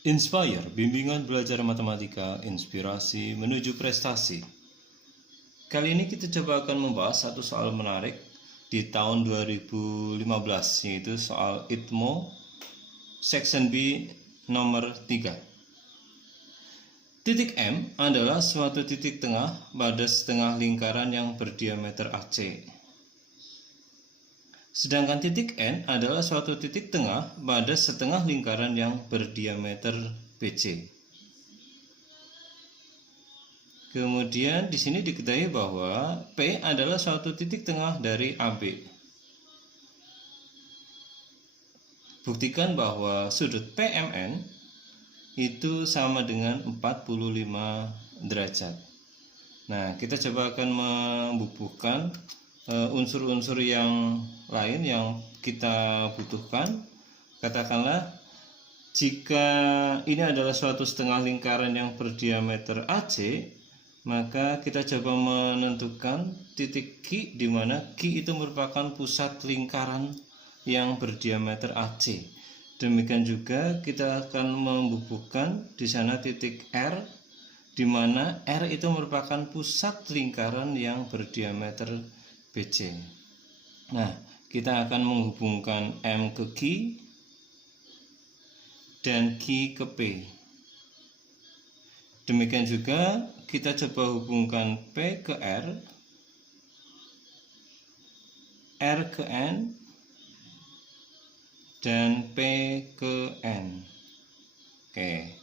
Inspire, bimbingan belajar matematika, inspirasi menuju prestasi. Kali ini kita coba akan membahas satu soal menarik di tahun 2015, yaitu soal ITMO Section B nomor 3. Titik M adalah suatu titik tengah pada setengah lingkaran yang berdiameter AC. Sedangkan titik N adalah suatu titik tengah pada setengah lingkaran yang berdiameter BC. Kemudian di sini diketahui bahwa P adalah suatu titik tengah dari AB. Buktikan bahwa sudut PMN itu sama dengan 45 derajat. Nah, kita coba akan membubuhkan unsur-unsur yang lain yang kita butuhkan. Katakanlah jika ini adalah suatu setengah lingkaran yang berdiameter AC, maka kita coba menentukan titik Q, di mana Q itu merupakan pusat lingkaran yang berdiameter AC. Demikian juga kita akan membubuhkan di sana titik R, di mana R itu merupakan pusat lingkaran yang berdiameter BC. Nah, kita akan menghubungkan M ke Q dan Q ke P. Demikian juga kita coba hubungkan P ke R ke N, dan P ke N. Oke.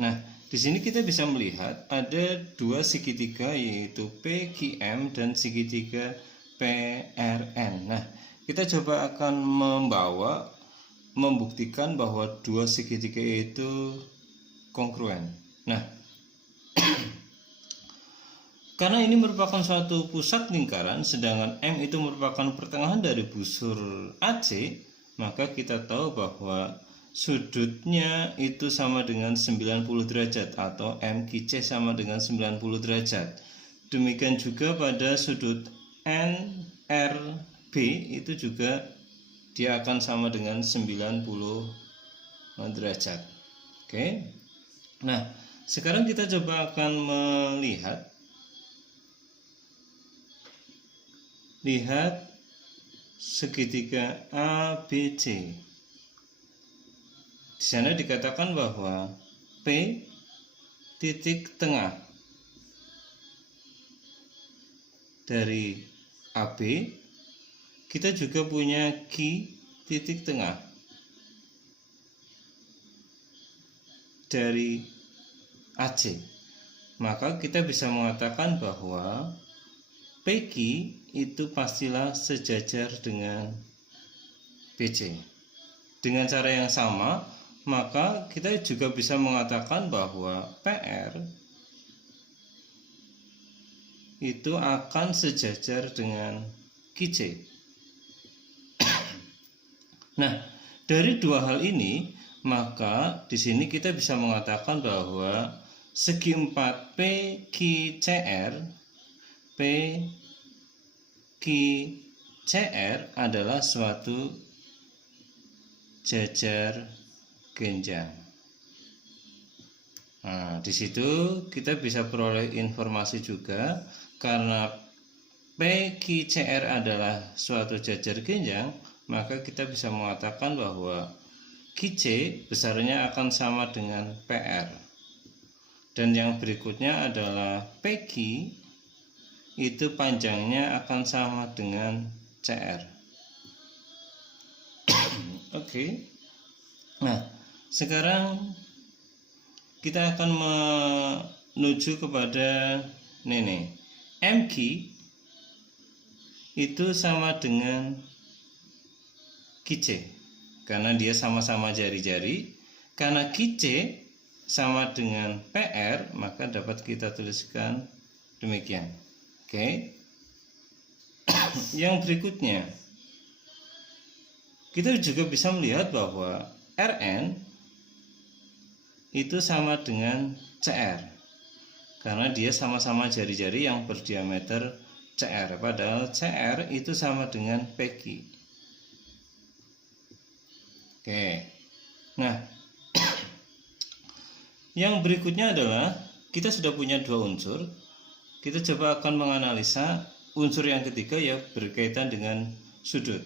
Nah, di sini kita bisa melihat ada dua segitiga, yaitu PQM dan segitiga PRN. Nah, kita coba akan membuktikan bahwa dua segitiga itu kongruen. Nah, karena ini merupakan suatu pusat lingkaran, sedangkan M itu merupakan pertengahan dari busur AC, maka kita tahu bahwa sudutnya itu sama dengan 90 derajat atau MQC sama dengan 90 derajat. Demikian juga pada sudut NRB itu juga dia akan sama dengan 90 derajat. Oke. Nah, sekarang kita coba akan melihat segitiga ABC. Di sana dikatakan bahwa P titik tengah dari AB, kita juga punya Q titik tengah dari AC. Maka kita bisa mengatakan bahwa PQ itu pastilah sejajar dengan BC. Dengan cara yang sama, maka kita juga bisa mengatakan bahwa PR itu akan sejajar dengan QC. Nah, dari dua hal ini, maka di sini kita bisa mengatakan bahwa segi 4 PQCR adalah suatu jajar genjang. Nah, di situ kita bisa peroleh informasi juga, karena PQCR adalah suatu jajar genjang, maka kita bisa mengatakan bahwa QC besarnya akan sama dengan PR. Dan yang berikutnya adalah PQ itu panjangnya akan sama dengan CR. Oke. Nah, sekarang kita akan menuju kepada MQ itu sama dengan QC, karena dia sama-sama jari-jari. Karena QC sama dengan PR, maka dapat kita tuliskan demikian. Oke. Yang berikutnya, kita juga bisa melihat bahwa RN itu sama dengan CR, karena dia sama-sama jari-jari yang berdiameter CR, padahal CR itu sama dengan PQ. Oke. Nah, Yang berikutnya adalah kita sudah punya dua unsur. Kita coba akan menganalisa unsur yang ketiga, ya berkaitan dengan sudut.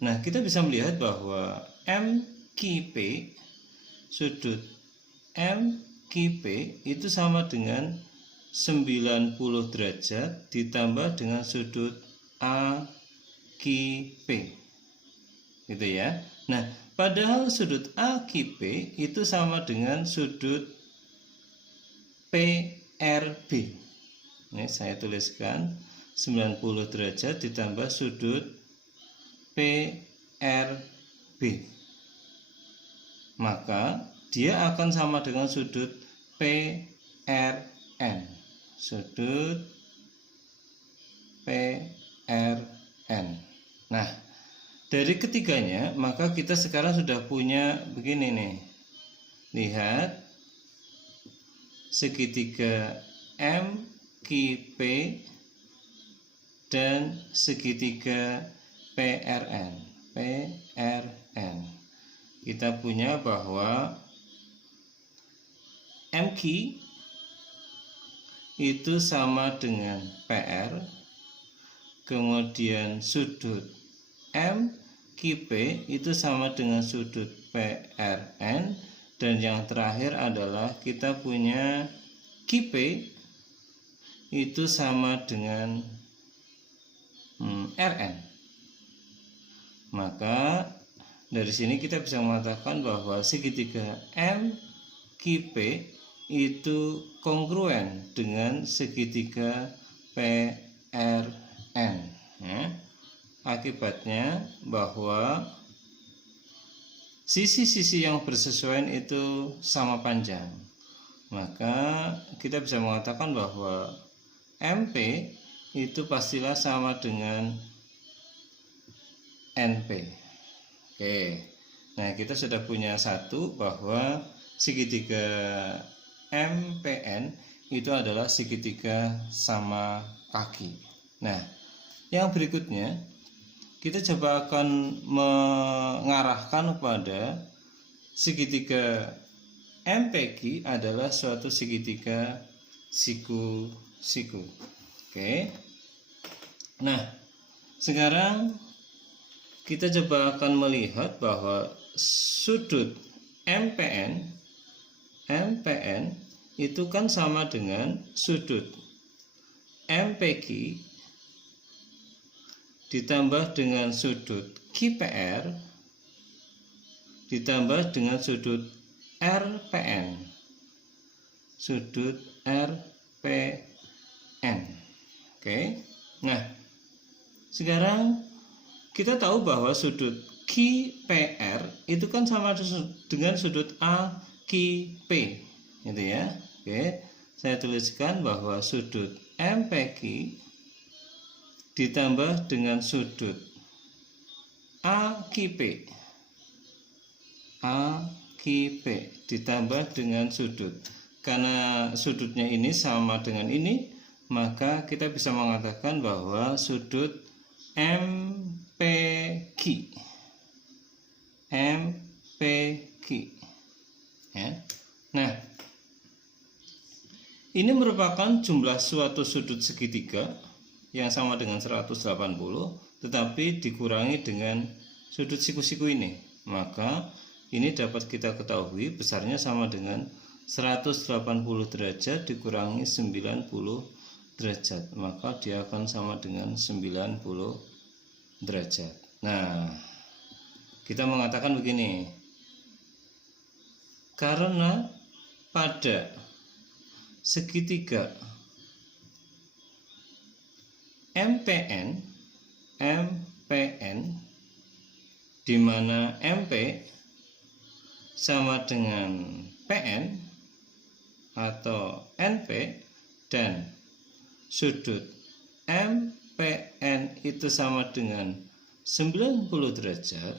Nah, kita bisa melihat bahwa MQP, sudut MQP itu sama dengan 90 derajat ditambah dengan sudut AQP, gitu ya. Nah, padahal sudut AQP itu sama dengan sudut PRB. Ini saya tuliskan 90 derajat ditambah sudut PRB. Maka dia akan sama dengan sudut PRN. Sudut PRN. Nah, dari ketiganya maka kita sekarang sudah punya begini nih. Lihat, segitiga MQP dan segitiga PRN. Kita punya bahwa MQ itu sama dengan PR, kemudian sudut MQP itu sama dengan sudut PRN, dan yang terakhir adalah kita punya QP itu sama dengan RN. Maka dari sini kita bisa mengatakan bahwa segitiga MQP itu kongruen dengan segitiga PRN, ya. Akibatnya bahwa sisi-sisi yang bersesuaian itu sama panjang. Maka kita bisa mengatakan bahwa MP itu pastilah sama dengan NP. Oke. Nah, kita sudah punya satu bahwa segitiga MPN itu adalah segitiga sama kaki. Nah, yang berikutnya kita coba akan mengarahkan kepada segitiga MPQ adalah suatu segitiga siku-siku. Oke. Nah, sekarang kita coba akan melihat bahwa sudut MPN itu kan sama dengan sudut MPQ ditambah dengan sudut QPR ditambah dengan sudut RPN. Sudut RPN. Oke. Nah, sekarang kita tahu bahwa sudut QPR itu kan sama dengan sudut AQP, gitu ya. Oke, saya tuliskan bahwa sudut MPQ ditambah dengan sudut AQP ditambah dengan sudut. Karena sudutnya ini sama dengan ini, maka kita bisa mengatakan bahwa sudut MPQ ya. Nah, ini merupakan jumlah suatu sudut segitiga yang sama dengan 180, tetapi dikurangi dengan sudut siku-siku ini. Maka ini dapat kita ketahui besarnya sama dengan 180 derajat dikurangi 90 derajat. Maka dia akan sama dengan 90 derajat. Nah, kita mengatakan begini. Karena pada segitiga MPN di mana MP sama dengan PN atau NP dan sudut MPN itu sama dengan 90 derajat,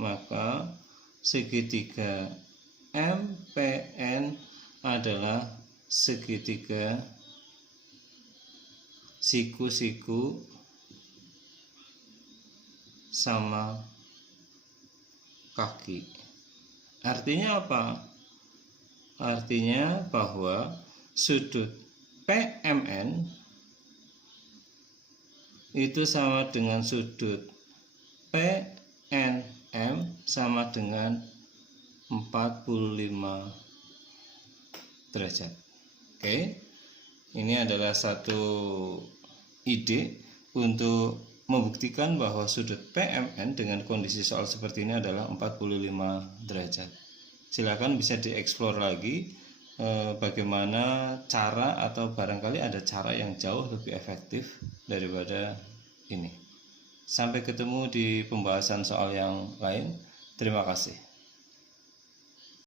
maka segitiga MPN adalah segitiga siku-siku sama kaki. Artinya apa? artinya bahwa sudut PMN itu sama dengan sudut PNM sama dengan 45 derajat. Oke, ini adalah satu ide untuk membuktikan bahwa sudut PMN dengan kondisi soal seperti ini adalah 45 derajat. Silakan bisa dieksplor lagi bagaimana cara, atau barangkali ada cara yang jauh lebih efektif daripada ini. Sampai ketemu di pembahasan soal yang lain. Terima kasih.